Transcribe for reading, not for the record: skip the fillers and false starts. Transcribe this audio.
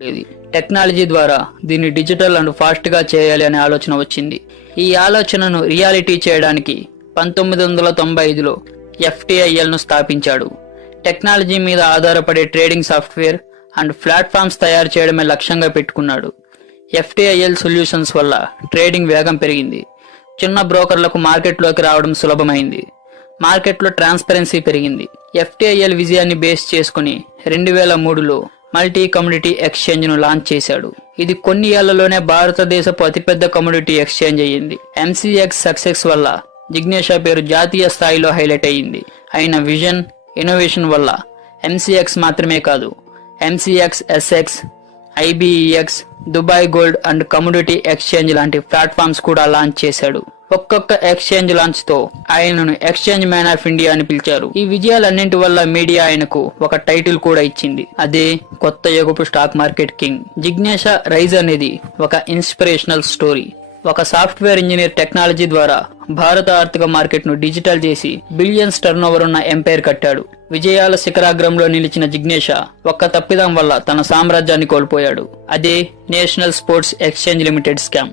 ఉండేది. టెక్నాలజీ ద్వారా దీన్ని డిజిటల్ అండ్ ఫాస్ట్ గా చేయాలి అనే ఆలోచన వచ్చింది. ఈ ఆలోచనను రియాలిటీ చేయడానికి 1995లో FTIL ను స్థాపించాడు. టెక్నాలజీ మీద ఆధారపడే ట్రేడింగ్ సాఫ్ట్వేర్ అండ్ ప్లాట్ఫామ్స్ తయారు చేయడమే లక్ష్యంగా పెట్టుకున్నాడు. FTIL సొల్యూషన్స్ వల్ల ట్రేడింగ్ వేగం పెరిగింది. చిన్న బ్రోకర్లకు మార్కెట్లోకి రావడం సులభమైంది. మార్కెట్లో ట్రాన్స్పరెన్సీ పెరిగింది. FTIL విజయాన్ని బేస్ చేసుకుని 2003లో మల్టీ కమ్యూనిటీ ఎక్స్చేంజ్ ను లాంచ్ చేశాడు. ఇది కొన్ని ఏళ్లలోనే భారతదేశపు అతిపెద్ద కమ్యూనిటీ ఎక్స్చేంజ్ అయ్యింది. MCX సక్సెస్ వల్ల జిగ్నేషా పేరు జాతీయ స్థాయిలో హైలైట్ అయ్యింది. ఆయన విజన్, ఇన్నోవేషన్ వల్ల MCX మాత్రమే కాదు, MCX SX, IBEX, Dubai gold and community exchange లాంటి ప్లాట్ఫామ్స్ కూడా లాంచ్ చేశాడు. ఒక్కొక్క ఎక్స్చేంజ్ లాంచ్ తో ఆయనను ఎక్స్చేంజ్ మ్యాన్ ఆఫ్ ఇండియా అని పిలిచారు. ఈ విజయాలన్నింటి వల్ల మీడియా ఆయనకు ఒక టైటిల్ కూడా ఇచ్చింది. అదే కొత్త యుగపు స్టాక్ మార్కెట్ కింగ్. జిగ్నేషా రైజ్ అనేది ఒక ఇన్స్పిరేషనల్ స్టోరీ. ఒక సాఫ్ట్వేర్ ఇంజనీర్ టెక్నాలజీ ద్వారా భారత ఆర్థిక మార్కెట్ ను డిజిటల్ చేసి బిలియన్స్ టర్నోవర్ ఉన్న ఎంపైర్ కట్టాడు. విజయాల శిఖరాగ్రంలో నిలిచిన జిగ్నేషా ఒక్క తప్పిదం వల్ల తన సామ్రాజ్యాన్ని కోల్పోయాడు. అదే national sports exchange limited scam.